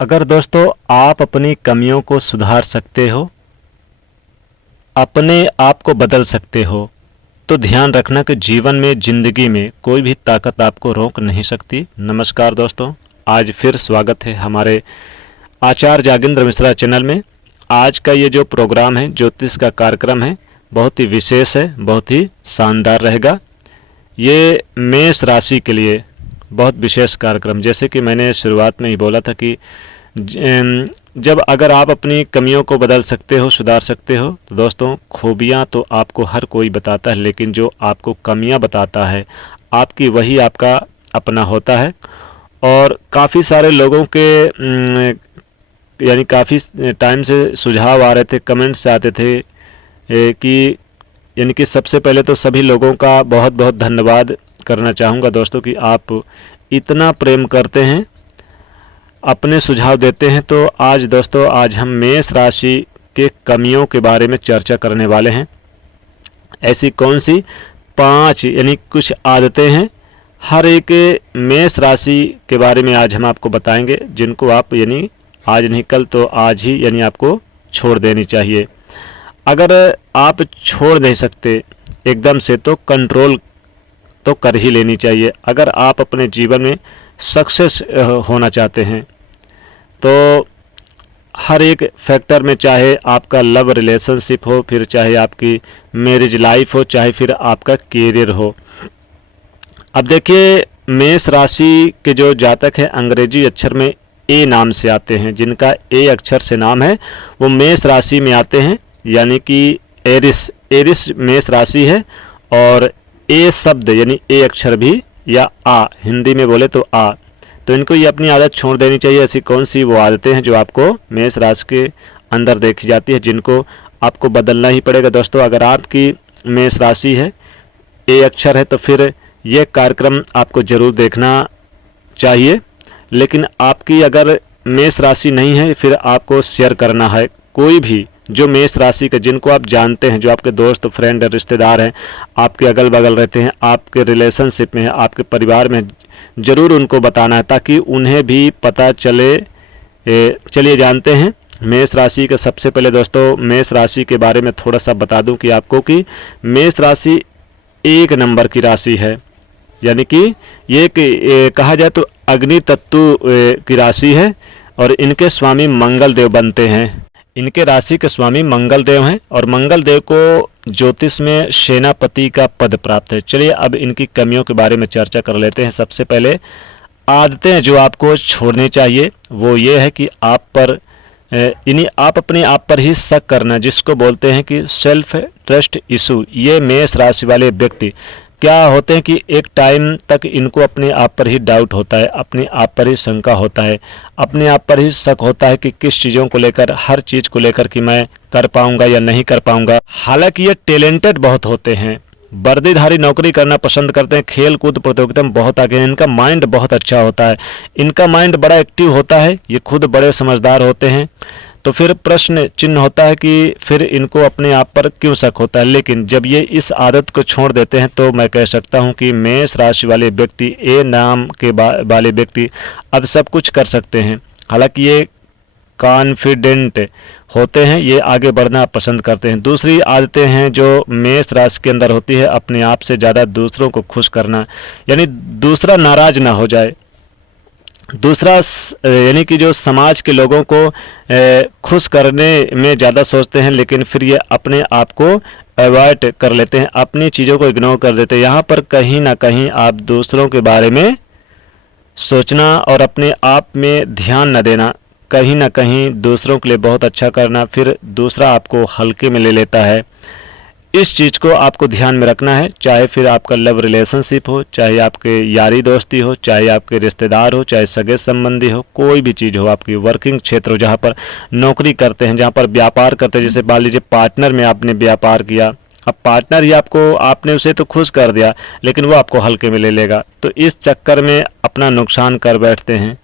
अगर दोस्तों आप अपनी कमियों को सुधार सकते हो, अपने आप को बदल सकते हो, तो ध्यान रखना कि जीवन में, जिंदगी में कोई भी ताकत आपको रोक नहीं सकती। नमस्कार दोस्तों, आज फिर स्वागत है हमारे आचार्य जागेंद्र मिश्रा चैनल में। आज का ये जो प्रोग्राम है, ज्योतिष का कार्यक्रम है, बहुत ही विशेष है, बहुत ही शानदार रहेगा। ये मेष राशि के लिए बहुत विशेष कार्यक्रम, जैसे कि मैंने शुरुआत में ही बोला था कि जब अगर आप अपनी कमियों को बदल सकते हो, सुधार सकते हो, तो दोस्तों खूबियाँ तो आपको हर कोई बताता है, लेकिन जो आपको कमियाँ बताता है आपकी, वही आपका अपना होता है। और काफ़ी सारे लोगों के यानी काफ़ी टाइम से सुझाव आ रहे थे, कमेंट्स आते थे कि यानी कि सबसे पहले तो सभी लोगों का बहुत बहुत धन्यवाद करना चाहूँगा दोस्तों कि आप इतना प्रेम करते हैं, अपने सुझाव देते हैं। तो आज दोस्तों, आज हम मेष राशि के कमियों के बारे में चर्चा करने वाले हैं। ऐसी कौन सी 5 यानी कुछ आदतें हैं हर एक मेष राशि के बारे में आज हम आपको बताएंगे, जिनको आप यानी आज नहीं कल तो आज ही यानी आपको छोड़ देनी चाहिए। अगर आप छोड़ नहीं सकते एकदम से, तो कंट्रोल तो कर ही लेनी चाहिए। अगर आप अपने जीवन में सक्सेस होना चाहते हैं, तो हर एक फैक्टर में, चाहे आपका लव रिलेशनशिप हो, फिर चाहे आपकी मैरिज लाइफ हो, चाहे फिर आपका कैरियर हो। अब देखिए, मेष राशि के जो जातक हैं, अंग्रेजी अक्षर में ए नाम से आते हैं, जिनका ए अक्षर से नाम है वो मेष राशि में आते हैं, यानी कि एरिस मेष राशि है। और ए शब्द यानी ए अक्षर भी, या आ हिंदी में बोले तो आ, तो इनको ये अपनी आदत छोड़ देनी चाहिए। ऐसी कौन सी वो आदतें हैं जो आपको मेष राशि के अंदर देखी जाती है, जिनको आपको बदलना ही पड़ेगा। दोस्तों, अगर आपकी मेष राशि है, ए अक्षर है, तो फिर ये कार्यक्रम आपको जरूर देखना चाहिए। लेकिन आपकी अगर मेष राशि नहीं है, फिर आपको शेयर करना है। कोई भी जो मेष राशि के, जिनको आप जानते हैं, जो आपके दोस्त, फ्रेंड, रिश्तेदार हैं, आपके अगल बगल रहते हैं, आपके रिलेशनशिप में है, आपके परिवार में, ज़रूर उनको बताना है, ताकि उन्हें भी पता चले। चलिए जानते हैं मेष राशि के। सबसे पहले दोस्तों, मेष राशि के बारे में थोड़ा सा बता दूं कि आपको कि मेष राशि 1 नंबर की राशि है, यानी कि ये कहा जाए तो अग्नि तत्व की राशि है, और इनके स्वामी मंगल देव बनते हैं। इनके राशि के स्वामी मंगल देव हैं, और मंगल देव को ज्योतिष में सेनापति का पद प्राप्त है। चलिए अब इनकी कमियों के बारे में चर्चा कर लेते हैं। सबसे पहले आदतें जो आपको छोड़नी चाहिए वो ये है कि आप अपने आप पर ही शक करना, जिसको बोलते हैं कि सेल्फ ट्रस्ट इशू। ये मेष राशि वाले व्यक्ति क्या होते हैं कि एक टाइम तक इनको अपने आप पर ही डाउट होता है, अपने आप पर ही शंका होता है, अपने आप पर ही शक होता है कि किस चीज़ों को लेकर, हर चीज़ को लेकर कि मैं कर पाऊंगा या नहीं कर पाऊंगा। हालांकि ये टैलेंटेड बहुत होते हैं, वर्दीधारी नौकरी करना पसंद करते हैं, खेल कूद प्रतियोगिता में बहुत आगे हैं, इनका माइंड बहुत अच्छा होता है, इनका माइंड बड़ा एक्टिव होता है, ये खुद बड़े समझदार होते हैं। तो फिर प्रश्न चिन्ह होता है कि फिर इनको अपने आप पर क्यों शक होता है। लेकिन जब ये इस आदत को छोड़ देते हैं, तो मैं कह सकता हूं कि मेष राशि वाले व्यक्ति, ए नाम के वाले व्यक्ति अब सब कुछ कर सकते हैं। हालांकि ये कॉन्फिडेंट होते हैं, ये आगे बढ़ना पसंद करते हैं। दूसरी आदतें हैं जो मेष राशि के अंदर होती है, अपने आप से ज़्यादा दूसरों को खुश करना, यानी दूसरा नाराज ना हो जाए। दूसरा यानी कि जो समाज के लोगों को खुश करने में ज़्यादा सोचते हैं, लेकिन फिर ये अपने आप को अवॉइड कर लेते हैं, अपनी चीज़ों को इग्नोर कर देते हैं। यहाँ पर कहीं ना कहीं आप दूसरों के बारे में सोचना और अपने आप में ध्यान न देना, कहीं ना कहीं दूसरों के लिए बहुत अच्छा करना, फिर दूसरा आपको हल्के में ले लेता है। इस चीज़ को आपको ध्यान में रखना है, चाहे फिर आपका लव रिलेशनशिप हो, चाहे आपके यारी दोस्ती हो, चाहे आपके रिश्तेदार हो, चाहे सगे संबंधी हो, कोई भी चीज़ हो, आपकी वर्किंग क्षेत्र हो, जहाँ पर नौकरी करते हैं, जहाँ पर व्यापार करते हैं। जैसे मान लीजिए पार्टनर में आपने व्यापार किया, अब पार्टनर ही आपने उसे तो खुश कर दिया, लेकिन वो आपको हल्के में ले लेगा, तो इस चक्कर में अपना नुकसान कर बैठते हैं,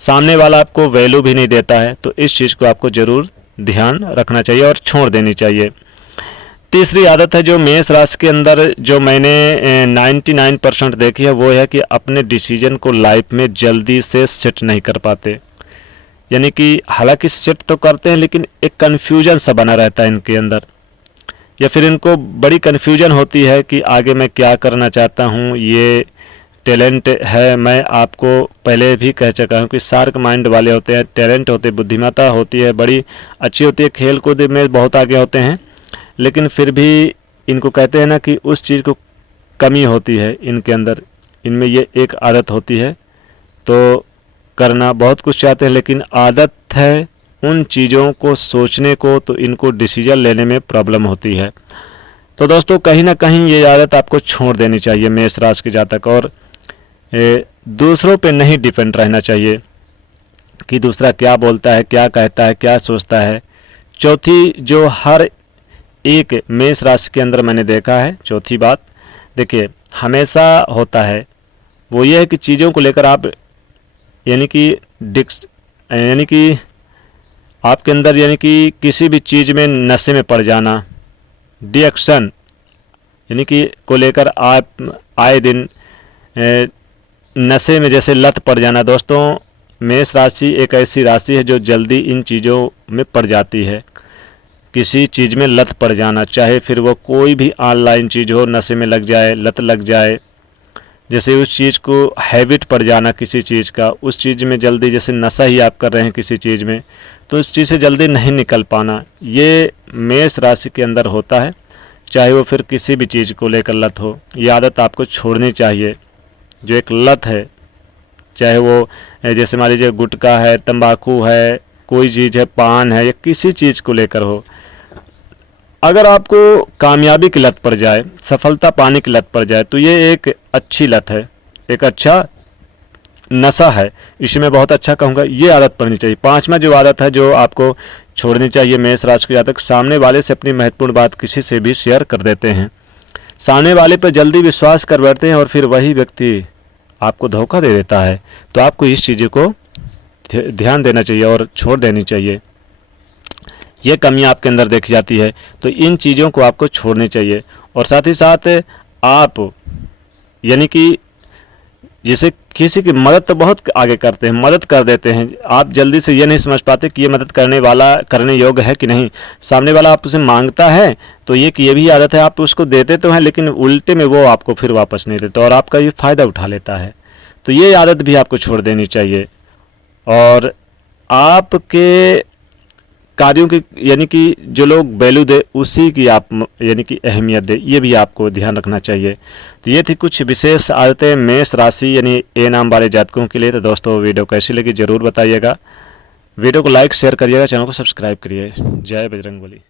सामने वाला आपको वैल्यू भी नहीं देता है। तो इस चीज़ को आपको ज़रूर ध्यान रखना चाहिए और छोड़ देनी चाहिए। तीसरी आदत है जो मेष राशि के अंदर जो मैंने 99% देखी है, वो है कि अपने डिसीजन को लाइफ में जल्दी से सेट नहीं कर पाते। यानी कि हालांकि सेट तो करते हैं लेकिन एक कन्फ्यूजन सा बना रहता है इनके अंदर, या फिर इनको बड़ी कन्फ्यूजन होती है कि आगे मैं क्या करना चाहता हूँ। ये टैलेंट है, मैं आपको पहले भी कह चुका हूँ कि शार्क माइंड वाले होते हैं, टैलेंट होते हैं, बुद्धिमत्ता होती है, बड़ी अच्छी होती है, खेल कूद में बहुत आगे होते हैं, लेकिन फिर भी इनको कहते हैं ना कि उस चीज़ को कमी होती है इनके अंदर, इनमें ये एक आदत होती है। तो करना बहुत कुछ चाहते हैं लेकिन आदत है उन चीज़ों को सोचने को, तो इनको डिसीजन लेने में प्रॉब्लम होती है। तो दोस्तों कहीं ना कहीं ये आदत आपको छोड़ देनी चाहिए मेष राशि के जातक, और दूसरों पे नहीं डिपेंड रहना चाहिए कि दूसरा क्या बोलता है, क्या कहता है, क्या सोचता है। चौथी जो हर एक मेष राशि के अंदर मैंने देखा है, चौथी बात देखिए हमेशा होता है वो ये है कि चीज़ों को लेकर आप यानी कि आपके अंदर यानी कि किसी भी चीज़ में नशे में पड़ जाना, डिएक्शन यानी कि को लेकर आप आए दिन नशे में जैसे लत पड़ जाना। दोस्तों मेष राशि एक ऐसी राशि है जो जल्दी इन चीज़ों में पड़ जाती है। किसी चीज़ में लत पड़ जाना, चाहे फिर वो कोई भी ऑनलाइन चीज़ हो, नशे में लग जाए, लत लग जाए, जैसे उस चीज़ को हैबिट पड़ जाना किसी चीज़ का, उस चीज़ में जल्दी, जैसे नशा ही आप कर रहे हैं किसी चीज़ में, तो उस चीज़ से जल्दी नहीं निकल पाना, ये मेष राशि के अंदर होता है। चाहे वो फिर किसी भी चीज़ को लेकर लत हो, ये आदत आपको छोड़नी चाहिए। जो एक लत है, चाहे वो जैसे मान लीजिए गुटखा है, तंबाकू है, कोई चीज़ है, पान है, या किसी चीज़ को लेकर हो, अगर आपको कामयाबी की लत पड़ जाए, सफलता पाने की लत पड़ जाए, तो ये एक अच्छी लत है, एक अच्छा नशा है, इसमें बहुत अच्छा कहूँगा, ये आदत पड़नी चाहिए। पांचवा जो आदत है जो आपको छोड़नी चाहिए मेष राशि के जातक, सामने वाले से अपनी महत्वपूर्ण बात किसी से भी शेयर कर देते हैं। सामने वाले पर जल्दी विश्वास कर बैठते हैं और फिर वही व्यक्ति आपको धोखा दे देता है। तो आपको इस चीज़ को ध्यान देना चाहिए और छोड़ देनी चाहिए। ये कमियां आपके अंदर देखी जाती है, तो इन चीज़ों को आपको छोड़नी चाहिए। और साथ ही साथ आप यानी कि जैसे किसी की मदद तो बहुत आगे करते हैं, मदद कर देते हैं, आप जल्दी से ये नहीं समझ पाते कि ये मदद करने वाला करने योग्य है कि नहीं। सामने वाला आपसे मांगता है तो ये भी आदत है, आप उसको देते तो हैं लेकिन उल्टे में वो आपको फिर वापस नहीं देता और आपका ये फ़ायदा उठा लेता है। तो ये आदत भी आपको छोड़ देनी चाहिए। और आपके कार्यों की यानी कि जो लोग वैल्यू दे उसी की आप यानी कि अहमियत दे, ये भी आपको ध्यान रखना चाहिए। तो ये थी कुछ विशेष आदतें मेष राशि यानी ए नाम वाले जातकों के लिए। तो दोस्तों वीडियो कैसी लगी ज़रूर बताइएगा, वीडियो को लाइक शेयर करिएगा, चैनल को सब्सक्राइब करिए। जय बजरंगबली।